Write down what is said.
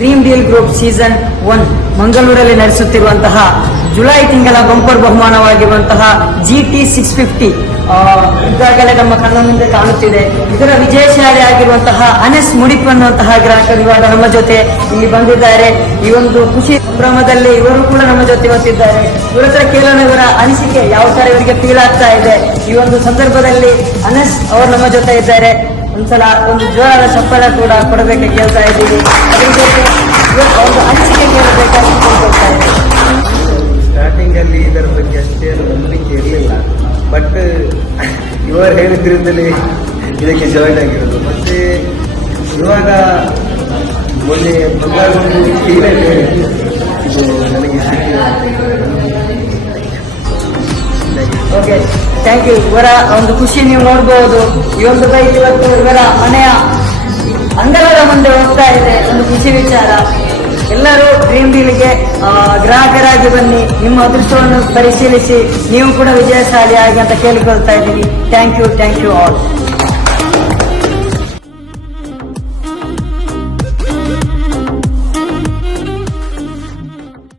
Dream deal group season 1 ಮಂಗಳೂರಲ್ಲಿ ನಡೆಸುತ್ತಿರುವಂತಹ July ತಿಂಗಳ bumper ಬಹುಮಾನವಾಗಿರುವಂತಹ GT650 ಈಗಾಗಲೇ ನಮ್ಮ ಕಣ್ಣ ಮುಂದೆ ಕಾಣುತ್ತಿದೆ. ಇದರ ವಿಜಯಶಾಲಿ ಆಗಿರುವಂತಹ ಅನಸ್ ಮುಡಿಪ್ ಅನ್ನುವಂತಹ ಗ್ರಾಹಕರು ಇವಾಗ ನಮ್ಮ ಜೊತೆ ಇಲ್ಲಿ ಬಂದಿದ್ದಾರೆ. ಈ ಒಂದು ಖುಷಿ ಸಂಭ್ರಮದಲ್ಲಿ ಇವರು ಕೂಡ ನಮ್ಮ ಜೊತೆ ಇವತ್ತಿದ್ದಾರೆ. ಇವರ ಹತ್ರ ಕೇಳೋಣ ಇವರ ಅನಿಸಿಕೆ ಯಾವ ತರ ಇವರಿಗೆ ಫೀಲ್ ಆಗ್ತಾ ಇದೆ. ಈ ಒಂದು ಸಂದರ್ಭದಲ್ಲಿ ಅನಸ್ ಅವರು ನಮ್ಮ ಜೊತೆ ಇದ್ದಾರೆ. ಒಂದ್ಸಲ ಒಂದು ಜೋರಾದ ಚಪ್ಪಳ ಕೂಡ ಕೊಡಬೇಕು ಕೇಳ್ತಾ ಇದ್ದೀವಿ. ಅದ್ರ ಜೊತೆ ಒಂದು ಅನಿಸಿಕೆ ಕೇಳಬೇಕಾಗಿ ಕೇಳ್ಕೊಳ್ತಾ ಇದ್ದೀವಿ. ಸ್ಟಾರ್ಟಿಂಗ್ ಅಲ್ಲಿ ಇದರ ಬಗ್ಗೆ ಅಷ್ಟೇನು ನಂಬಿಕೆ ಇರಲಿಲ್ಲ, ಬಟ್ ಇವರು ಹೇಳಿದ್ರಿಂದಲೇ ಇದಕ್ಕೆ ಜಾಯಿನ್ ಆಗಿರೋದು. ಮತ್ತೆ ಇವಾಗ ಮೊನ್ನೆ ಬಂಗಾರೊಂದು ಫೀಲೇ ಬೇರೆ ಇದು ನನಗೆ ಸಿಕ್ಕಿದೆ. Okay, thank you. ಇವರ ಒಂದು ಖುಷಿ ನೀವು ನೋಡಬಹುದು. ಈ ಒಂದು ಬೈಕ್ ಇವತ್ತು ಇವರ ಮನೆಯ ಅಂಗಳದ ಮುಂದೆ ಹೋಗ್ತಾ ಇದೆ. ಒಂದು ಖುಷಿ ವಿಚಾರ. ಎಲ್ಲರೂ ಡ್ರೀಮ್ ಡೀಲ್ಗೆ ಗ್ರಾಹಕರಾಗಿ ಬನ್ನಿ, ನಿಮ್ಮ ಅದೃಷ್ಟವನ್ನು ಪರಿಶೀಲಿಸಿ ನೀವು ಕೂಡ ವಿಜಯಶಾಲಿ ಆಗಿ ಅಂತ ಕೇಳಿಕೊಳ್ತಾ ಇದ್ದೀವಿ. Thank you all.